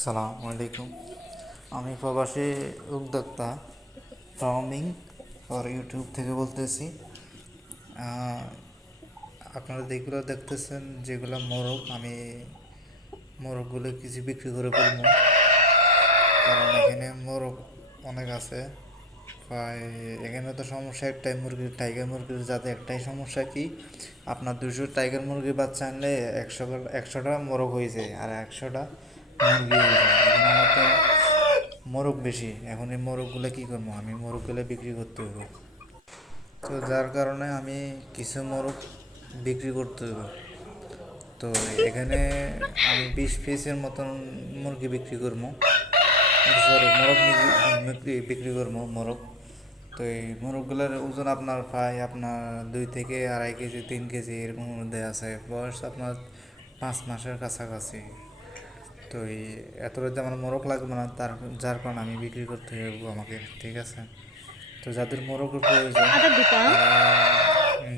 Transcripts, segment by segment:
সালামু আলাইকুম। আমি প্রবাসী উদ্যোক্তা ফার্মিং ফর ইউটিউব থেকে বলতেছি। আহ, আপনারা যেগুলো দেখতেছেন যেগুলো মোরগ, আমি মোরগগুলো কিছু বিক্রি করে ফেলবো, কারণ এখানে মোরগ অনেক আছে। প্রায় এখানে তো সমস্যা একটাই, মুরগির টাইগার মুরগির যাতে একটাই সমস্যা কি, আপনার 200 টাইগার মুরগির বাচ্চা আনলে 100টা মোরগ হয়ে যায় আর 100টা মুরগি হয়ে যায়। এখন আমার তো মোরগ বেশি, এখন এই মোরগগুলো কী করবো, আমি মোরগগুলো বিক্রি করতে হবে। তো যার কারণে আমি কিছু মোরগ বিক্রি করতে হবে। তো এখানে আমি 20 পিসের মতন মুরগি বিক্রি করবো, সরি মোরগ বিক্রি করবো মোরগ। তো এই মোরগগুলোর ওজন আপনার প্রায় আপনার 2 থেকে 2.5 কেজি 3 কেজি এরকম মধ্যে আছে, বয়স আপনার 5 মাসের কাছাকাছি। তো এই এতটা যে আমার মোরগ লাগবে না, যার কারণে আমি বিক্রি করতে হবে আমাকে, ঠিক আছে? তো যাদের মোরগের প্রয়োজন তারা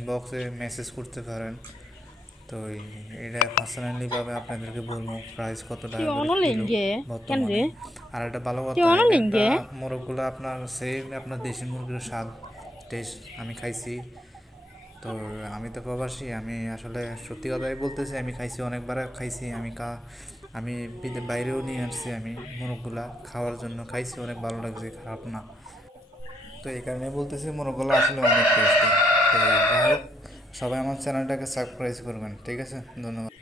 বক্সে মেসেজ করতে পারেন। তো এটা পার্সোনালিভাবে আপনাদেরকে বলবো প্রাইস কত টাকা করে কিলো বর্তমানে। আর একটা ভালো কথা, এটা একটা মোরগগুলো আপনার সেম আপনার দেশি মুরগির স্বাদ টেস্ট আমি খাইছি। তো আমি তো প্রবাসী, আমি আসলে সত্যি কথাই বলতেছি, আমি খাইছি, অনেকবার খাইছি। আমি বাইরেও নিয়ে আসছি, আমি মোরগগুলা খাওয়ার জন্য খাইছি, অনেক ভালো লাগছে, খারাপ না। তো এই কারণে বলতেছি মোরগগুলো আসলে অনেক টেস্টি। তো যাই হোক, সবাই আমার চ্যানেলটাকে সাবস্ক্রাইব করবেন, ঠিক আছে? ধন্যবাদ।